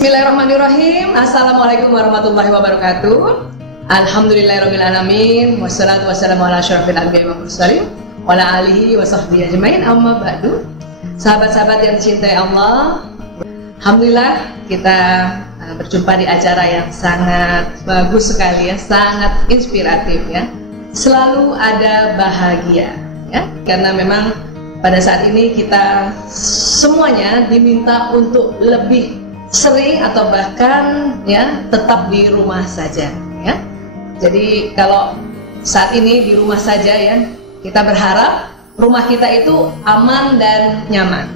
Bismillahirrahmanirrahim. Assalamualaikum warahmatullahi wabarakatuh. Alhamdulillahirrahmanirrahim. Wassalatu wassalamu ala asyrafil anbiya'i wal mursalin wa ala alihi wa sahbihi ajmain. Amma ba'du. Sahabat-sahabat yang dicintai Allah, alhamdulillah kita berjumpa di acara yang sangat bagus sekali ya, sangat inspiratif ya. Selalu ada bahagia ya, karena memang pada saat ini kita semuanya diminta untuk lebih sering atau bahkan ya tetap di rumah saja ya. Jadi kalau saat ini di rumah saja ya, kita berharap rumah kita itu aman dan nyaman.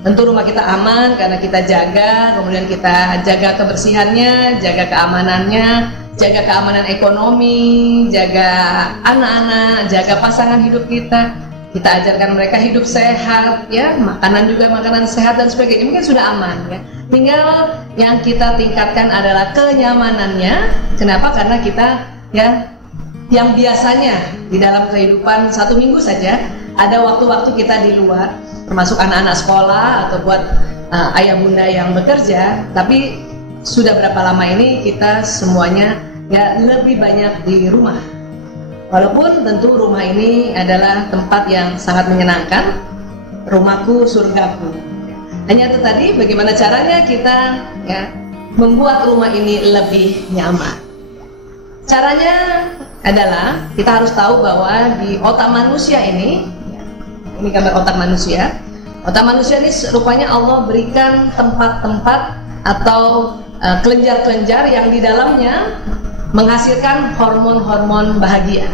Tentu rumah kita aman karena kita jaga, kemudian kita jaga kebersihannya, jaga keamanannya, jaga keamanan ekonomi, jaga anak-anak, jaga pasangan hidup kita. Kita ajarkan mereka hidup sehat ya, makanan juga makanan sehat dan sebagainya, mungkin sudah aman ya. Tinggal yang kita tingkatkan adalah kenyamanannya. Kenapa? Karena kita ya, yang biasanya di dalam kehidupan satu minggu saja ada waktu-waktu kita di luar, termasuk anak-anak sekolah atau buat ayah bunda yang bekerja, tapi sudah berapa lama ini kita semuanya ya lebih banyak di rumah. Walaupun tentu rumah ini adalah tempat yang sangat menyenangkan, rumahku surgaku. Hanya itu tadi, bagaimana caranya kita ya membuat rumah ini lebih nyaman. Caranya adalah kita harus tahu bahwa di otak manusia ini gambar otak manusia. Otak manusia ini rupanya Allah berikan tempat-tempat atau kelenjar-kelenjar yang di dalamnya menghasilkan hormon-hormon bahagia.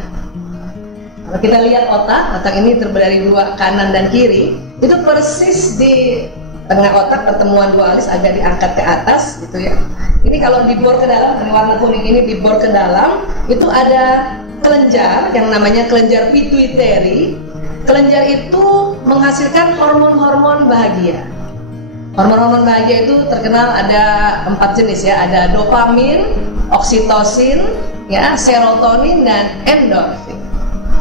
Kalau kita lihat otak ini terdiri dari dua, kanan dan kiri, itu persis di tengah otak pertemuan dua alis agak diangkat ke atas gitu ya. Ini kalau dibor ke dalam, warna kuning ini dibor ke dalam, itu ada kelenjar yang namanya kelenjar pituitary. Kelenjar itu menghasilkan hormon-hormon bahagia. Hormon-hormon bahagia itu terkenal ada 4 jenis ya, ada dopamin, oksitosin, ya, serotonin dan endorfin.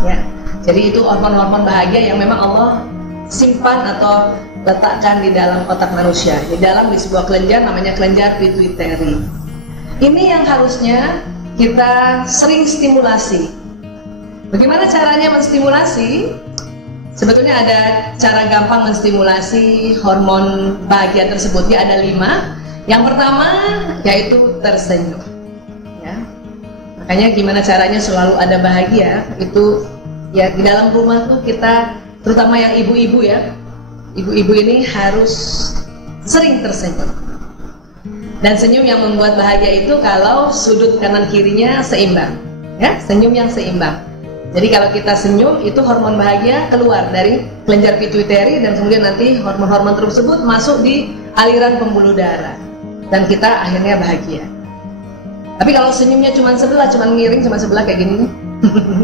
Ya. Jadi itu hormon-hormon bahagia yang memang Allah simpan atau letakkan di dalam otak manusia. Di sebuah kelenjar namanya kelenjar pituitary. Ini yang harusnya kita sering stimulasi. Bagaimana caranya menstimulasi? Sebetulnya ada cara gampang menstimulasi hormon bahagia tersebutnya, ada 5. Yang pertama yaitu tersenyum ya. Makanya gimana caranya selalu ada bahagia itu ya, di dalam rumah tuh kita, terutama yang ibu-ibu ya, ibu-ibu ini harus sering tersenyum. Dan senyum yang membuat bahagia itu kalau sudut kanan kirinya seimbang ya, senyum yang seimbang. Jadi kalau kita senyum, itu hormon bahagia keluar dari kelenjar pituitary dan kemudian nanti hormon-hormon tersebut masuk di aliran pembuluh darah dan kita akhirnya bahagia. Tapi kalau senyumnya cuma sebelah, cuma miring, cuma sebelah kayak gini,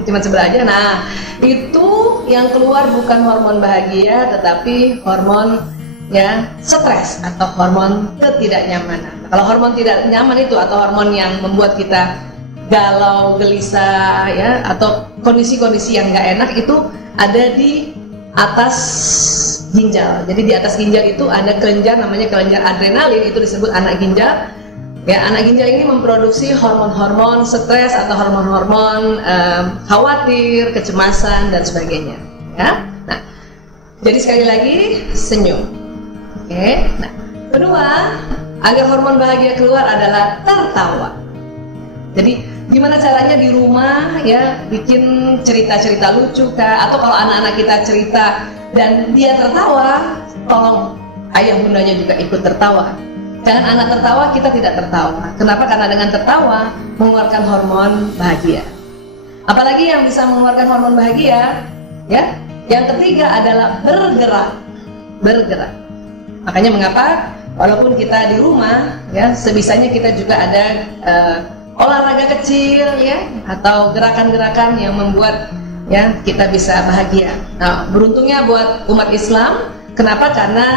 cuma sebelah aja, nah itu yang keluar bukan hormon bahagia tetapi hormon ya stres atau hormon ketidaknyamanan. Kalau hormon tidak nyaman itu atau hormon yang membuat kita galau, gelisah ya, atau kondisi-kondisi yang nggak enak itu ada di atas ginjal. Jadi di atas ginjal itu ada kelenjar namanya kelenjar adrenalin, itu disebut anak ginjal. Ya, anak ginjal ini memproduksi hormon-hormon stres atau hormon-hormon khawatir, kecemasan dan sebagainya. Ya, nah, jadi sekali lagi senyum. Oke, nah, kedua agar hormon bahagia keluar adalah tertawa. Jadi gimana caranya di rumah ya bikin cerita-cerita lucu kah, atau kalau anak-anak kita cerita dan dia tertawa, tolong ayah bundanya juga ikut tertawa. Jangan anak tertawa, kita tidak tertawa. Kenapa? Karena dengan tertawa mengeluarkan hormon bahagia. Apalagi yang bisa mengeluarkan hormon bahagia ya. Yang ketiga adalah bergerak. Makanya mengapa walaupun kita di rumah ya, sebisanya kita juga ada olahraga kecil ya, atau gerakan-gerakan yang membuat ya kita bisa bahagia. Nah, beruntungnya buat umat Islam, kenapa? Karena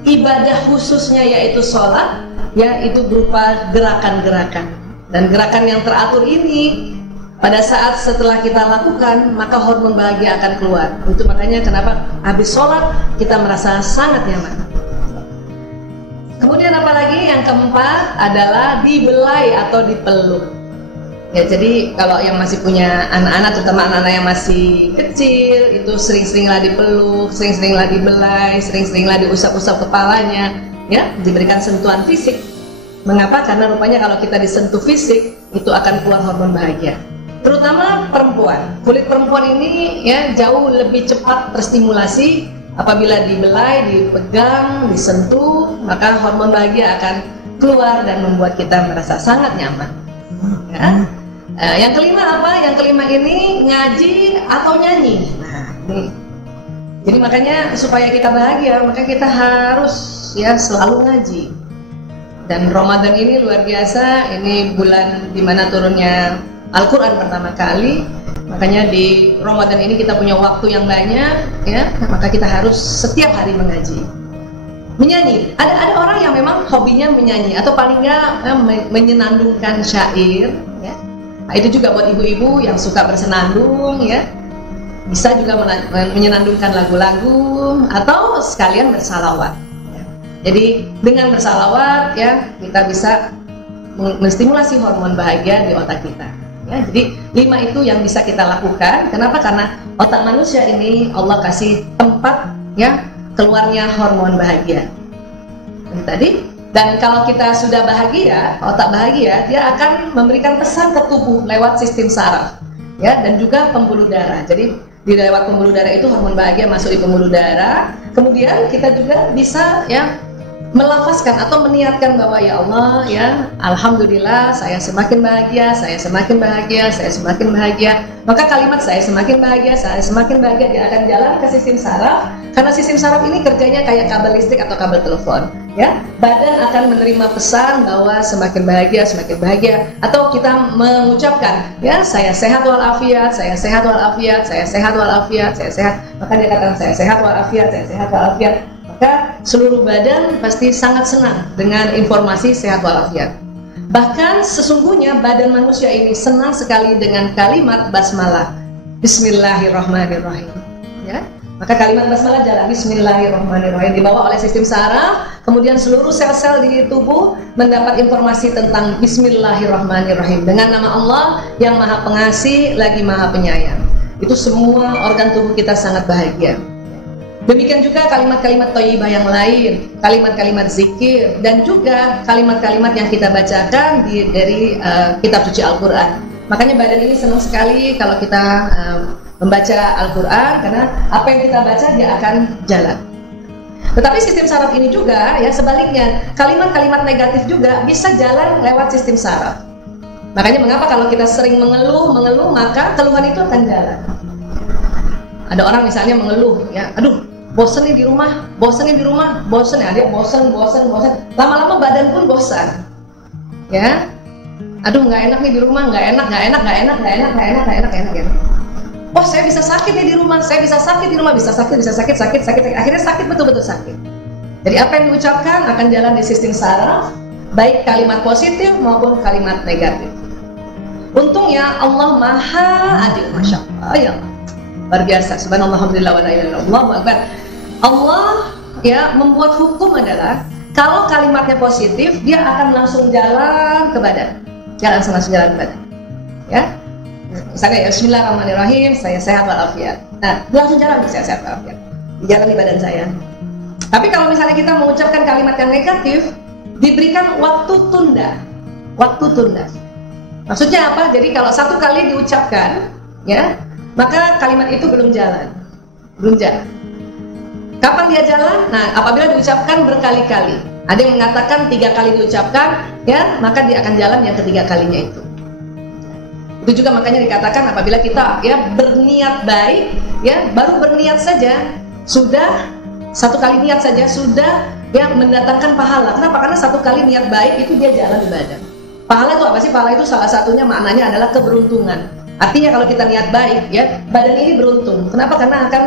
ibadah khususnya yaitu sholat ya, itu berupa gerakan-gerakan, dan gerakan yang teratur ini pada saat setelah kita lakukan maka hormon bahagia akan keluar. Itu makanya kenapa habis sholat kita merasa sangat nyaman. Kemudian apalagi yang keempat adalah dibelai atau dipeluk. Ya, jadi kalau yang masih punya anak-anak, terutama anak-anak yang masih kecil, itu sering-seringlah dipeluk, sering-seringlah dibelai, sering-seringlah diusap-usap kepalanya, ya, diberikan sentuhan fisik. Mengapa? Karena rupanya kalau kita disentuh fisik, itu akan keluar hormon bahagia. Terutama perempuan. Kulit perempuan ini ya jauh lebih cepat terstimulasi apabila dibelai, dipegang, disentuh, maka hormon bahagia akan keluar dan membuat kita merasa sangat nyaman. Ya. Yang kelima apa? Yang kelima ini ngaji atau nyanyi. Nah, ini. Jadi makanya supaya kita bahagia, maka kita harus ya selalu ngaji. Dan Ramadan ini luar biasa, ini bulan dimana turunnya Al-Quran pertama kali. Makanya di Ramadan ini kita punya waktu yang banyak, ya, maka kita harus setiap hari mengaji. Menyanyi, ada orang yang memang hobinya menyanyi atau paling nggak menyenandungkan syair, ya. Nah, itu juga buat ibu-ibu yang suka bersenandung, ya, bisa juga menyenandungkan lagu-lagu atau sekalian bersalawat. Ya. Jadi dengan bersalawat, ya, kita bisa menstimulasi hormon bahagia di otak kita. Ya, jadi 5 itu yang bisa kita lakukan. Kenapa? Karena otak manusia ini Allah kasih tempat ya keluarnya hormon bahagia. Ini tadi. Dan kalau kita sudah bahagia, otak bahagia, dia akan memberikan pesan ke tubuh lewat sistem saraf, ya, dan juga pembuluh darah. Jadi di lewat pembuluh darah itu hormon bahagia masuk di pembuluh darah. Kemudian kita juga bisa ya melafazkan atau meniatkan bahwa ya Allah, ya Alhamdulillah saya semakin bahagia, saya semakin bahagia, saya semakin bahagia. Maka kalimat saya semakin bahagia, saya semakin bahagia dia akan jalan ke sistem saraf. Karena sistem saraf ini kerjanya kayak kabel listrik atau kabel telepon, ya. Badan akan menerima pesan bahwa semakin bahagia, atau kita mengucapkan ya saya sehat walafiat, saya sehat walafiat, saya sehat walafiat, saya sehat. Maka dia katakan saya sehat walafiat, saya sehat walafiat. Maka seluruh badan pasti sangat senang dengan informasi sehat walafiat. Bahkan sesungguhnya badan manusia ini senang sekali dengan kalimat basmalah, Bismillahirrahmanirrahim. Ya, maka kalimat basmalah jalan Bismillahirrahmanirrahim dibawa oleh sistem saraf, kemudian seluruh sel-sel di tubuh mendapat informasi tentang Bismillahirrahmanirrahim dengan nama Allah yang Maha Pengasih lagi Maha Penyayang. Itu semua organ tubuh kita sangat bahagia. Demikian juga kalimat-kalimat thayyibah yang lain, kalimat-kalimat zikir, dan juga kalimat-kalimat yang kita bacakan dari kitab suci Al-Quran. Makanya badan ini senang sekali kalau kita membaca Al-Quran, karena apa yang kita baca dia akan jalan. Tetapi sistem saraf ini juga, ya sebaliknya, kalimat-kalimat negatif juga bisa jalan lewat sistem saraf. Makanya mengapa kalau kita sering mengeluh, maka keluhan itu akan jalan. Ada orang misalnya mengeluh, ya, aduh, bosen nih di rumah, bosen ya, dia bosen. Lama-lama badan pun bosan, ya. Aduh, nggak enak nih di rumah, nggak enak. Oh, saya bisa sakit nih di rumah, bisa sakit, akhirnya sakit betul-betul sakit. Jadi apa yang diucapkan akan jalan di sistem saraf, baik kalimat positif maupun kalimat negatif. Untungnya Allah Maha Adil, masya Allah, ya. Luar biasa, subhanallah, alhamdulillah, wa la ilaha illallah, Allahu akbar. Allah ya membuat hukum adalah kalau kalimatnya positif, dia akan langsung jalan ke badan. Langsung jalan ke badan. Ya. Misalnya ya Bismillahirrahmanirrahim, saya sehat walafiat. Nah, langsung jalan saya sehat walafiat. Jalan di badan saya. Tapi kalau misalnya kita mengucapkan kalimat yang negatif, diberikan waktu tunda. Waktu tunda. Maksudnya apa? Jadi kalau satu kali diucapkan, ya, maka kalimat itu belum jalan. Kapan dia jalan? Nah, apabila diucapkan berkali-kali. Ada yang mengatakan 3 kali diucapkan, ya, maka dia akan jalan yang ketiga kalinya itu. Itu juga makanya dikatakan apabila kita ya berniat baik, ya, baru berniat saja sudah, satu kali niat saja sudah ya mendatangkan pahala. Kenapa? Karena satu kali niat baik itu dia jalan di badan. Pahala itu apa sih? Pahala itu salah satunya maknanya adalah keberuntungan. Artinya kalau kita niat baik, ya badan ini beruntung. Kenapa? Karena akan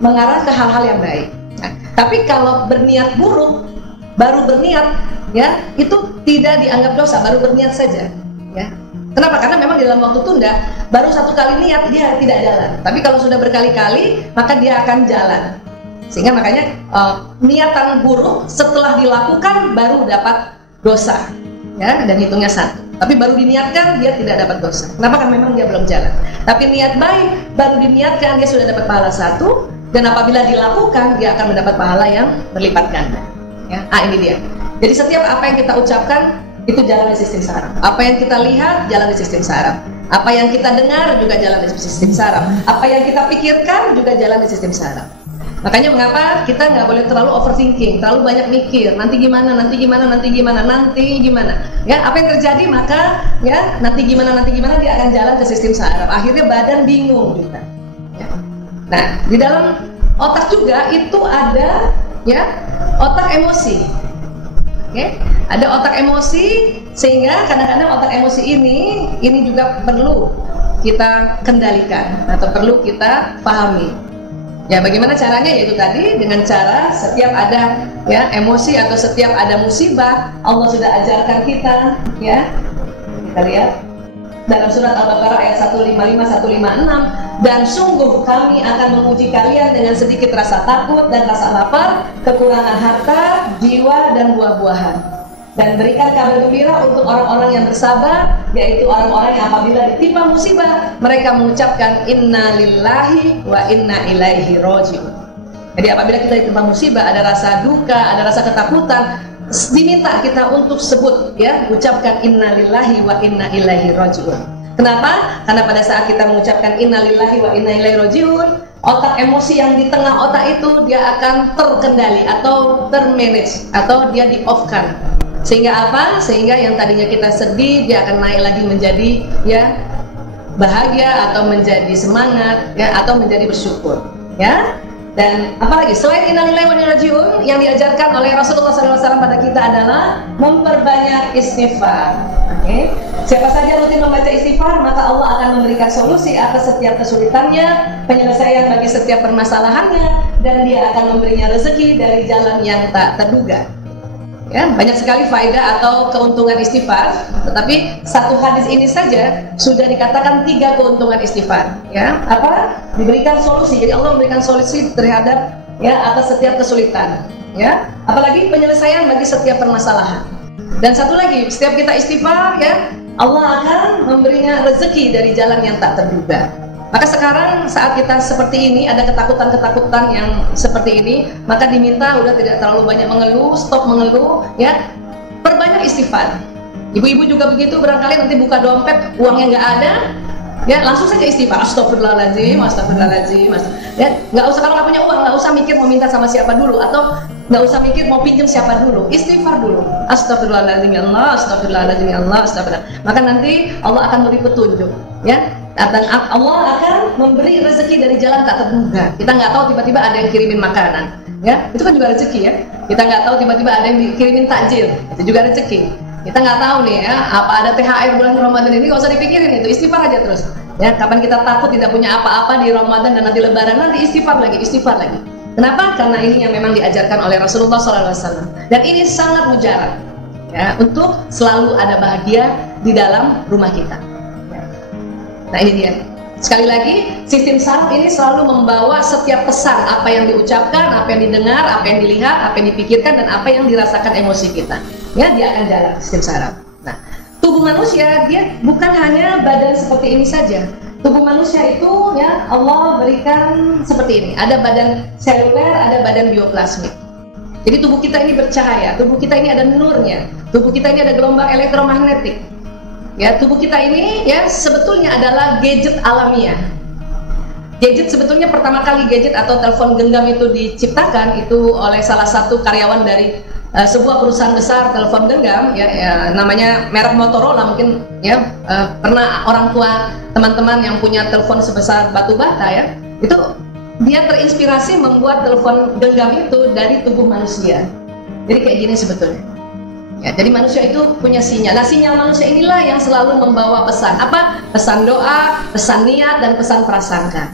mengarah ke hal-hal yang baik. Nah, tapi kalau berniat buruk, baru berniat, ya itu tidak dianggap dosa. Baru berniat saja, ya. Kenapa? Karena memang di dalam waktu tunda, baru satu kali niat dia tidak jalan. Tapi kalau sudah berkali-kali, maka dia akan jalan. Sehingga makanya niatan buruk setelah dilakukan baru dapat dosa, ya, dan hitungnya 1. Tapi baru diniatkan dia tidak dapat dosa. Kenapa? Kan memang dia belum jalan. Tapi niat baik baru diniatkan dia sudah dapat pahala 1, dan apabila dilakukan dia akan mendapat pahala yang berlipat ganda. Ya, ini dia. Jadi setiap apa yang kita ucapkan itu jalan di sistem saraf. Apa yang kita lihat jalan di sistem saraf. Apa yang kita dengar juga jalan di sistem saraf. Apa yang kita pikirkan juga jalan di sistem saraf. Makanya mengapa kita nggak boleh terlalu overthinking, terlalu banyak mikir, nanti gimana, nanti gimana, nanti gimana, nanti gimana. Ya, apa yang terjadi maka ya nanti gimana dia akan jalan ke sistem saraf. Akhirnya badan bingung juga. Ya. Nah, di dalam otak juga itu ada ya otak emosi. Oke, ada otak emosi, sehingga kadang-kadang otak emosi ini juga perlu kita kendalikan atau perlu kita pahami. Ya, bagaimana caranya? Yaitu tadi dengan cara setiap ada ya emosi atau setiap ada musibah, Allah sudah ajarkan kita, ya. Kita lihat dalam surat Al-Baqarah ayat 155 156, dan sungguh kami akan menguji kalian dengan sedikit rasa takut dan rasa lapar, kekurangan harta, jiwa dan buah-buahan. Dan berikan kabar gembira untuk orang-orang yang bersabar, yaitu orang-orang yang apabila ditimpa musibah mereka mengucapkan inna lillahi wa inna ilaihi raji'un. Jadi apabila kita ditimpa musibah, ada rasa duka, ada rasa ketakutan, diminta kita untuk sebut, ya, ucapkan inna lillahi wa inna ilaihi raji'un. Kenapa? Karena pada saat kita mengucapkan inna lillahi wa inna ilaihi raji'un, otak emosi yang di tengah otak itu dia akan terkendali atau termanage atau dia di-off-kan. Sehingga apa? Sehingga yang tadinya kita sedih dia akan naik lagi menjadi ya bahagia atau menjadi semangat, ya, atau menjadi bersyukur, ya. Dan apalagi selain innalillahi wa inna ilaihi raji'un, yang diajarkan oleh Rasulullah SAW pada kita adalah memperbanyak istighfar. Oke, siapa saja rutin membaca istighfar, maka Allah akan memberikan solusi atas setiap kesulitannya, penyelesaian bagi setiap permasalahannya, dan dia akan memberinya rezeki dari jalan yang tak terduga. Ya, banyak sekali faedah atau keuntungan istighfar, tetapi satu hadis ini saja sudah dikatakan 3 keuntungan istighfar. Ya, apa? Diberikan solusi. Jadi Allah memberikan solusi terhadap ya atas setiap kesulitan. Ya, apalagi penyelesaian bagi setiap permasalahan. Dan satu lagi, setiap kita istighfar, ya, Allah akan memberinya rezeki dari jalan yang tak terduga. Maka sekarang saat kita seperti ini, ada ketakutan-ketakutan yang seperti ini, maka diminta udah tidak terlalu banyak mengeluh, stop mengeluh, ya, perbanyak istighfar. Ibu-ibu juga begitu, barangkali nanti buka dompet uangnya nggak ada, ya langsung saja istighfar, astagfirullahaladzim, astagfirullahaladzim, ya, nggak usah, kalau nggak punya uang nggak usah mikir mau minta sama siapa dulu, atau nggak usah mikir mau pinjam siapa dulu, istighfar dulu, astagfirullahaladzim ya Allah, astagfirullahaladzim ya Allah, astagfirullah. Maka nanti Allah akan beri petunjuk, ya. Dan Allah akan memberi rezeki dari jalan tak terduga. Kita nggak tahu tiba-tiba ada yang kirimin makanan, ya, itu kan juga rezeki, ya. Kita nggak tahu tiba-tiba ada yang dikirimin takjil, itu juga rezeki. Kita nggak tahu nih, ya, apa ada THR bulan Ramadan ini, nggak usah dipikirin, itu istighfar aja terus. Ya, kapan kita takut tidak punya apa-apa di Ramadan dan nanti Lebaran, nanti istighfar lagi, istighfar lagi. Kenapa? Karena ini yang memang diajarkan oleh Rasulullah SAW. Dan ini sangat mujarab, ya, untuk selalu ada bahagia di dalam rumah kita. Nah, ini dia. Sekali lagi, sistem saraf ini selalu membawa setiap pesan, apa yang diucapkan, apa yang didengar, apa yang dilihat, apa yang dipikirkan, dan apa yang dirasakan emosi kita. Ya, dia akan jalan sistem saraf. Nah, tubuh manusia dia bukan hanya badan seperti ini saja. Tubuh manusia itu, ya, Allah berikan seperti ini. Ada badan seluler, ada badan bioplasmik. Jadi tubuh kita ini bercahaya, tubuh kita ini ada nurnya, tubuh kita ini ada gelombang elektromagnetik. Ya, tubuh kita ini ya sebetulnya adalah gadget alamiah. Gadget sebetulnya pertama kali gadget atau telepon genggam itu diciptakan itu oleh salah satu karyawan dari sebuah perusahaan besar telepon genggam, ya, namanya merek Motorola. Mungkin ya pernah orang tua teman-teman yang punya telepon sebesar batu bata, ya, itu dia terinspirasi membuat telepon genggam itu dari tubuh manusia. Jadi kayak gini sebetulnya. Ya, jadi manusia itu punya sinyal. Nah, sinyal manusia inilah yang selalu membawa pesan. Apa? Pesan doa, pesan niat, dan pesan prasangka.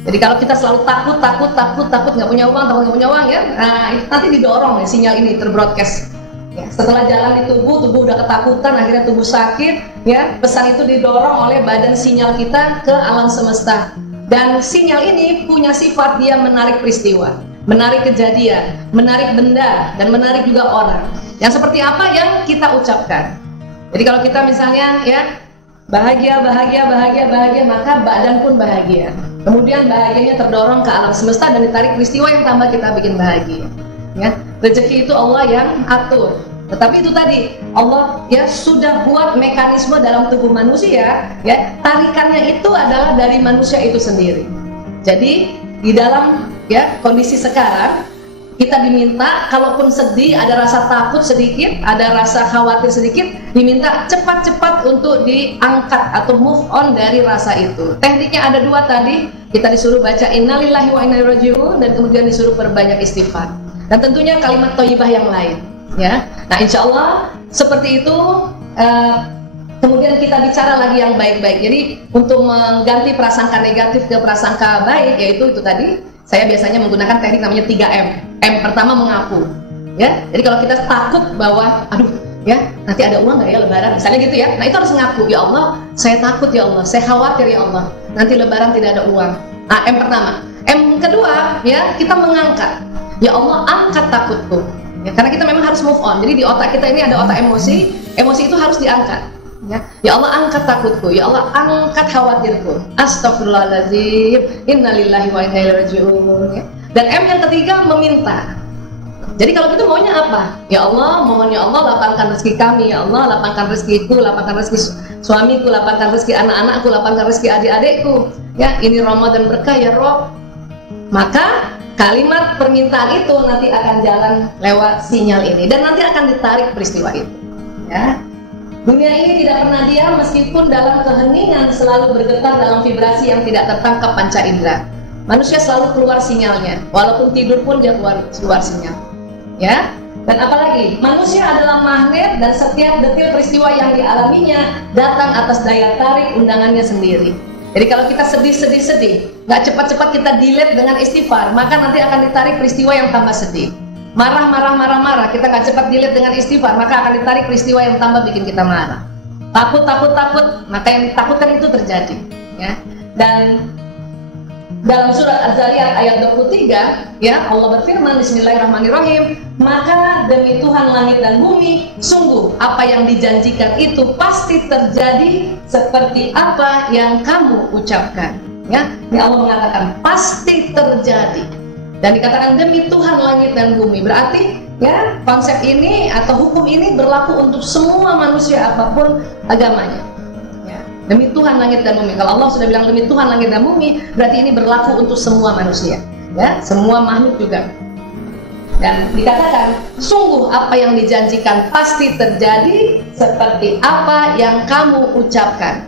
Jadi kalau kita selalu takut, nggak punya uang, takut nggak punya uang, ya, nah, nanti didorong ya, sinyal ini terbroadcast. Ya, setelah jalan di tubuh udah ketakutan, akhirnya tubuh sakit. Ya, pesan itu didorong oleh badan sinyal kita ke alam semesta. Dan sinyal ini punya sifat dia menarik peristiwa. menarik kejadian, menarik benda, dan menarik juga orang. Yang seperti apa yang kita ucapkan. Jadi kalau kita misalnya ya bahagia, maka badan pun bahagia. Kemudian bahagianya terdorong ke alam semesta dan ditarik peristiwa yang tambah kita bikin bahagia. Ya, rezeki itu Allah yang atur. Tetapi itu tadi Allah ya sudah buat mekanisme dalam tubuh manusia, ya tarikannya itu adalah dari manusia itu sendiri. Jadi di dalam ya kondisi sekarang kita diminta, kalaupun sedih, ada rasa takut sedikit, ada rasa khawatir sedikit, diminta cepat-cepat untuk diangkat atau move on dari rasa itu. Tekniknya ada dua tadi, kita disuruh baca innalillahi wa inna ilaihi raji'un, dan kemudian disuruh perbanyak istighfar. Dan tentunya kalimat thayyibah yang lain. Ya, nah insya Allah seperti itu. Kemudian kita bicara lagi yang baik-baik. Jadi untuk mengganti prasangka negatif ke prasangka baik, yaitu itu tadi saya biasanya menggunakan teknik namanya 3M. M pertama mengaku. Ya, jadi kalau kita takut bahwa aduh ya nanti ada uang nggak ya lebaran, misalnya gitu ya. Nah itu harus ngaku, ya Allah saya takut ya Allah, saya khawatir ya Allah nanti lebaran tidak ada uang. Nah M pertama. M kedua ya kita mengangkat, ya Allah angkat takutku. Ya, karena kita memang harus move on. Jadi di otak kita ini ada otak emosi, emosi itu harus diangkat. Ya Allah angkat takutku, ya Allah angkat khawatirku. Astagfirullahaladzim, innalillahi wa inna ilaihi raji'un. Ya. Dan M yang ketiga meminta. Jadi kalau gitu maunya apa? Ya Allah, mohon ya Allah lapangkan rezeki kami, ya Allah lapangkan rezekiku, lapangkan rezeki suamiku, lapangkan rezeki anak-anakku, lapangkan rezeki adik-adikku. Ya ini Ramadan berkah ya Rob. Maka kalimat permintaan itu nanti akan jalan lewat sinyal ini dan nanti akan ditarik peristiwa itu. Ya, dunia ini tidak pernah diam meskipun dalam keheningan selalu bergetar dalam vibrasi yang tidak tertangkap panca indera. Manusia selalu keluar sinyalnya, walaupun tidur pun dia keluar sinyal. Ya, dan apalagi manusia adalah magnet dan setiap detil peristiwa yang dialaminya datang atas daya tarik undangannya sendiri. Jadi kalau kita sedih, nggak cepat-cepat kita delete dengan istighfar, maka nanti akan ditarik peristiwa yang tambah sedih. Marah, kita nggak cepat delete dengan istighfar, maka akan ditarik peristiwa yang tambah bikin kita marah. Takut, maka yang ditakutkan itu terjadi. Ya. Dan dalam surat Az-Zariyat ayat 23, ya Allah berfirman, Bismillahirrahmanirrahim, maka demi Tuhan langit dan bumi, sungguh apa yang dijanjikan itu pasti terjadi seperti apa yang kamu ucapkan. Ya, ini Allah mengatakan pasti terjadi. Dan dikatakan demi Tuhan langit dan bumi, berarti ya konsep ini atau hukum ini berlaku untuk semua manusia apapun agamanya. Demi Tuhan langit dan bumi. Kalau Allah sudah bilang demi Tuhan langit dan bumi, berarti ini berlaku untuk semua manusia, ya, semua makhluk juga. Dan dikatakan sungguh apa yang dijanjikan pasti terjadi seperti apa yang kamu ucapkan.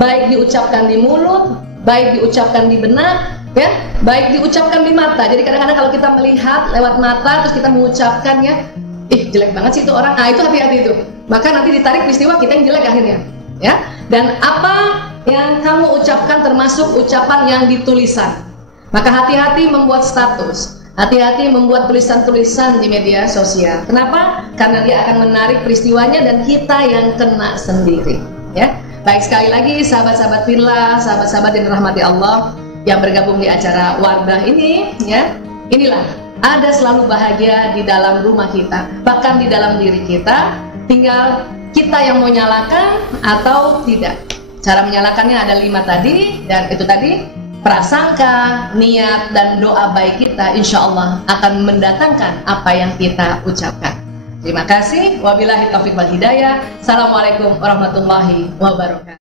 Baik diucapkan di mulut, baik diucapkan di benak, ya, baik diucapkan di mata. Jadi kadang-kadang kalau kita melihat lewat mata terus kita mengucapkannya, ih jelek banget sih itu orang. Ah itu hati-hati itu. Maka nanti ditarik peristiwa kita yang jelek akhirnya. Ya, dan apa yang kamu ucapkan termasuk ucapan yang ditulisan. Maka hati-hati membuat status, hati-hati membuat tulisan-tulisan di media sosial. Kenapa? Karena dia akan menarik peristiwanya dan kita yang kena sendiri. Ya, baik sekali lagi sahabat-sahabat fillah, sahabat-sahabat yang dirahmati Allah yang bergabung di acara Wardah ini, ya, inilah ada selalu bahagia di dalam rumah kita, bahkan di dalam diri kita. Tinggal kita yang mau nyalakan atau tidak. Cara menyalakannya ada 5 tadi, dan itu tadi prasangka, niat, dan doa baik kita insya Allah akan mendatangkan apa yang kita ucapkan. Terima kasih. Wabillahi taufiq wal hidayah. Assalamualaikum warahmatullahi wabarakatuh.